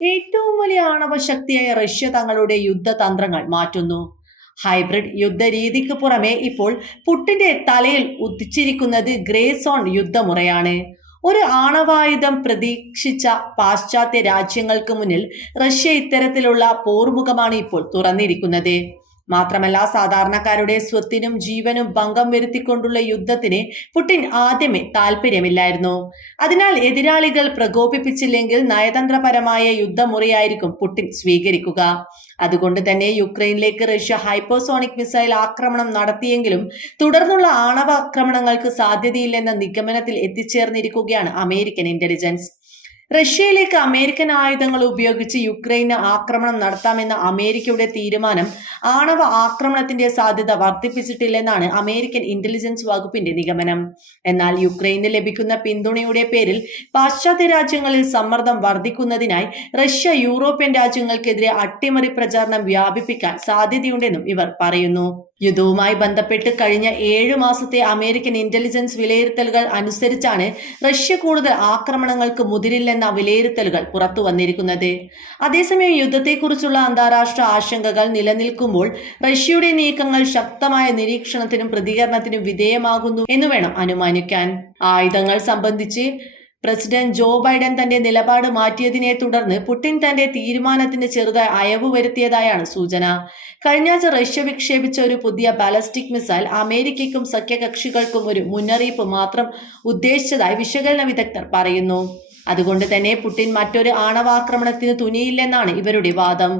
ഏറ്റവും വലിയ ആണവ ശക്തിയായ റഷ്യ തങ്ങളുടെ യുദ്ധതന്ത്രങ്ങൾ മാറ്റുന്നു. ഹൈബ്രിഡ് യുദ്ധരീതിക്ക് പുറമെ ഇപ്പോൾ പുട്ടിന്റെ തലയിൽ ഉദിച്ചിരിക്കുന്നത് ഗ്രേ സോൺ യുദ്ധമുറയാണ്. ഒരു ആണവായുധം പ്രതീക്ഷിച്ച പാശ്ചാത്യ രാജ്യങ്ങൾക്ക് മുന്നിൽ റഷ്യ ഇത്തരത്തിലുള്ള പോർമുഖമാണ് ഇപ്പോൾ തുറന്നിരിക്കുന്നത്. മാത്രമല്ല സാധാരണക്കാരുടെ സ്വത്തിനും ജീവനും ഭംഗം വരുത്തിക്കൊണ്ടുള്ള യുദ്ധത്തിന് പുടിൻ ആദ്യമേ താല്പര്യമില്ലായിരുന്നു. അതിനാൽ എതിരാളികൾ പ്രകോപിപ്പിച്ചില്ലെങ്കിൽ നയതന്ത്രപരമായ യുദ്ധമുറിയായിരിക്കും പുടിൻ സ്വീകരിക്കുക. അതുകൊണ്ട് തന്നെ യുക്രൈനിലേക്ക് റഷ്യ ഹൈപ്പോസോണിക് മിസൈൽ ആക്രമണം നടത്തിയെങ്കിലും തുടർന്നുള്ള ആണവ ആക്രമണങ്ങൾക്ക് സാധ്യതയില്ലെന്ന നിഗമനത്തിൽ എത്തിച്ചേർന്നിരിക്കുകയാണ് അമേരിക്കൻ ഇന്റലിജൻസ് റഷ്യയിലേക്ക് അമേരിക്കൻ ആയുധങ്ങൾ ഉപയോഗിച്ച് യുക്രൈന് ആക്രമണം നടത്താമെന്ന അമേരിക്കയുടെ തീരുമാനം ആണവ ആക്രമണത്തിന്റെ സാധ്യത വർദ്ധിപ്പിച്ചിട്ടില്ലെന്നാണ് അമേരിക്കൻ ഇന്റലിജൻസ് വകുപ്പിന്റെ നിഗമനം. എന്നാൽ യുക്രൈന് ലഭിക്കുന്ന പിന്തുണയുടെ പേരിൽ പാശ്ചാത്യ രാജ്യങ്ങളിൽ സമ്മർദ്ദം വർദ്ധിക്കുന്നതിനായി റഷ്യ യൂറോപ്യൻ രാജ്യങ്ങൾക്കെതിരെ അട്ടിമറി പ്രചാരണം വ്യാപിപ്പിക്കാൻ സാധ്യതയുണ്ടെന്നും ഇവർ പറയുന്നു. യുദ്ധവുമായി ബന്ധപ്പെട്ട് കഴിഞ്ഞ ഏഴു മാസത്തെ അമേരിക്കൻ ഇന്റലിജൻസ് വിലയിരുത്തലുകൾ അനുസരിച്ചാണ് റഷ്യ കൂടുതൽ ആക്രമണങ്ങൾക്ക് മുതിരില്ലെന്ന വിലയിരുത്തലുകൾ പുറത്തു വന്നിരിക്കുന്നത്. അതേസമയം യുദ്ധത്തെക്കുറിച്ചുള്ള അന്താരാഷ്ട്ര ആശങ്കകൾ നിലനിൽക്കുമ്പോൾ റഷ്യയുടെ നീക്കങ്ങൾ ശക്തമായ നിരീക്ഷണത്തിനും പ്രതികരണത്തിനും വിധേയമാകുന്നു എന്ന് വേണം അനുമാനിക്കാൻ. ആയുധങ്ങൾ സംബന്ധിച്ച് പ്രസിഡന്റ് ജോ ബൈഡൻ തന്റെ നിലപാട് മാറ്റിയതിനെ തുടർന്ന് പുടിൻ തന്റെ തീരുമാനത്തിന് ചെറുതായി അയവ് വരുത്തിയതായാണ് സൂചന. കഴിഞ്ഞാഴ്ച റഷ്യ വിക്ഷേപിച്ച ഒരു പുതിയ ബാലസ്റ്റിക് മിസൈൽ അമേരിക്കയ്ക്കും സഖ്യകക്ഷികൾക്കും ഒരു മുന്നറിയിപ്പ് മാത്രം ഉദ്ദേശിച്ചതായി വിശകലന വിദഗ്ധർ പറയുന്നു. അതുകൊണ്ട് തന്നെ പുടിൻ മറ്റൊരു ആണവാക്രമണത്തിന് തുനിയില്ലെന്നാണ് ഇവരുടെ വാദം.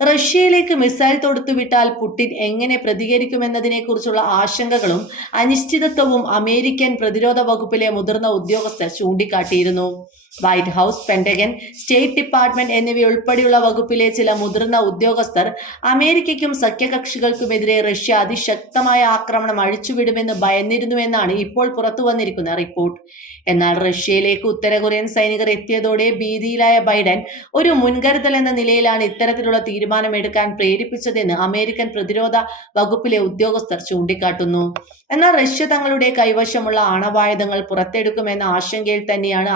റഷ്യയിലേക്ക് മിസൈൽ തൊടുത്തുവിട്ടാൽ പുടിൻ എങ്ങനെ പ്രതികരിക്കുമെന്നതിനെക്കുറിച്ചുള്ള ആശങ്കകളും അനിശ്ചിതത്വവും അമേരിക്കൻ പ്രതിരോധ വകുപ്പിലെ മുതിർന്ന ഉദ്യോഗസ്ഥർ ചൂണ്ടിക്കാട്ടിയിരുന്നു. White House Pentagon state department എന്നിവയുൾപ്പെടെയുള്ള വകുപ്പിലെ ചില മുതിർന്ന ഉദ്യോഗസ്ഥർ അമേരിക്കയ്ക്കും സഖ്യകക്ഷികൾക്കുമെതിരെ റഷ്യ അതിശക്തമായ ആക്രമണം അഴിച്ചുവിടുമെന്ന് ഭയന്നിരുന്നുവെന്നാണ് ഇപ്പോൾ പുറത്തു വന്നിരിക്കുന്ന റിപ്പോർട്ട്. എന്നാൽ റഷ്യയിലേക്ക് ഉത്തര കൊറിയൻ സൈനികർ എത്തിയതോടെ ഭീതിയിലായ ബൈഡൻ ഒരു മുൻകരുതൽ എന്ന നിലയിലാണ് ഇത്തരത്തിലുള്ള തീരുമാനമെടുക്കാൻ പ്രേരിപ്പിച്ചതെന്ന് അമേരിക്കൻ പ്രതിരോധ വകുപ്പിലെ ഉദ്യോഗസ്ഥർ ചൂണ്ടിക്കാട്ടുന്നു. എന്നാൽ റഷ്യ തങ്ങളുടെ കൈവശമുള്ള ആണവായുധങ്ങൾ പുറത്തെടുക്കുമെന്ന ആശങ്കയിൽ തന്നെയാണ്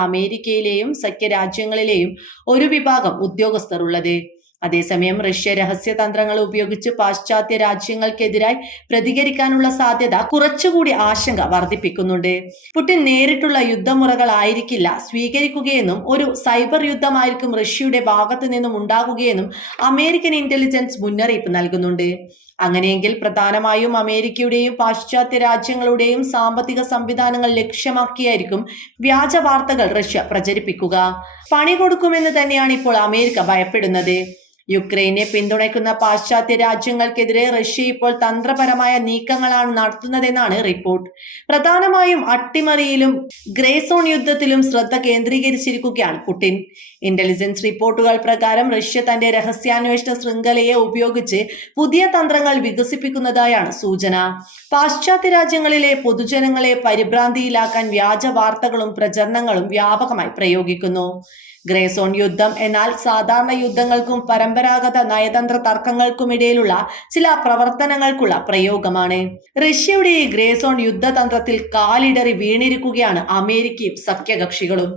സഖ്യരാജ്യങ്ങളിലെയും ഒരു വിഭാഗം ഉദ്യോഗസ്ഥർ ഉള്ളത് അതേസമയം റഷ്യ രഹസ്യ രഹസ്യതന്ത്രങ്ങൾ ഉപയോഗിച്ച് പാശ്ചാത്യ രാജ്യങ്ങൾക്കെതിരായി പ്രതികരിക്കാനുള്ള സാധ്യത കുറച്ചുകൂടി ആശങ്ക വർദ്ധിപ്പിക്കുന്നുണ്ട്. പുടിൻ നേരിട്ടുള്ള യുദ്ധമുറകളായിരിക്കില്ല സ്വീകരിക്കുകയെന്നും ഒരു സൈബർ യുദ്ധമായിരിക്കും റഷ്യയുടെ ഭാഗത്തു നിന്നും ഉണ്ടാകുകയെന്നും അമേരിക്കൻ ഇന്റലിജൻസ് മുന്നറിയിപ്പ് നൽകുന്നുണ്ട്. അങ്ങനെയെങ്കിൽ പ്രധാനമായും അമേരിക്കയുടെയും പാശ്ചാത്യ രാജ്യങ്ങളുടെയും സാമ്പത്തിക സംവിധാനങ്ങൾ ലക്ഷ്യമാക്കിയായിരിക്കും വ്യാജ വാർത്തകൾ റഷ്യ പ്രചരിപ്പിക്കുക. പണി കൊടുക്കുമെന്ന് തന്നെയാണ് ഇപ്പോൾ അമേരിക്ക ഭയപ്പെടുന്നത്. യുക്രൈനെ പിന്തുണയ്ക്കുന്ന പാശ്ചാത്യ രാജ്യങ്ങൾക്കെതിരെ റഷ്യ ഇപ്പോൾ തന്ത്രപരമായ നീക്കങ്ങളാണ് നടത്തുന്നതെന്നാണ് റിപ്പോർട്ട്. പ്രധാനമായും അട്ടിമറിയിലും ഗ്രേസോൺ യുദ്ധത്തിലും ശ്രദ്ധ കേന്ദ്രീകരിച്ചിരിക്കുകയാണ് പുടിൻ. ഇന്റലിജൻസ് റിപ്പോർട്ടുകൾ പ്രകാരം റഷ്യ തന്റെ രഹസ്യാന്വേഷണ ശൃംഖലയെ ഉപയോഗിച്ച് പുതിയ തന്ത്രങ്ങൾ വികസിപ്പിക്കുന്നതായാണ് സൂചന. പാശ്ചാത്യ രാജ്യങ്ങളിലെ പൊതുജനങ്ങളെ പരിഭ്രാന്തിയിലാക്കാൻ വ്യാജ വാർത്തകളും പ്രചരണങ്ങളും വ്യാപകമായി പ്രയോഗിക്കുന്നു. ഗ്രേസോൺ യുദ്ധം. എന്നാൽ സാധാരണ യുദ്ധങ്ങൾക്കും പരമ്പരാഗത നയതന്ത്ര തർക്കങ്ങൾക്കുമിടയിലുള്ള ചില പ്രവർത്തനങ്ങൾക്കുള്ള പ്രയോഗമാണ്. റഷ്യയുടെ ഈ ഗ്രേസോൺ യുദ്ധതന്ത്രത്തിൽ കാലിടറി വീണിരിക്കുകയാണ് അമേരിക്കയും സഖ്യകക്ഷികളും.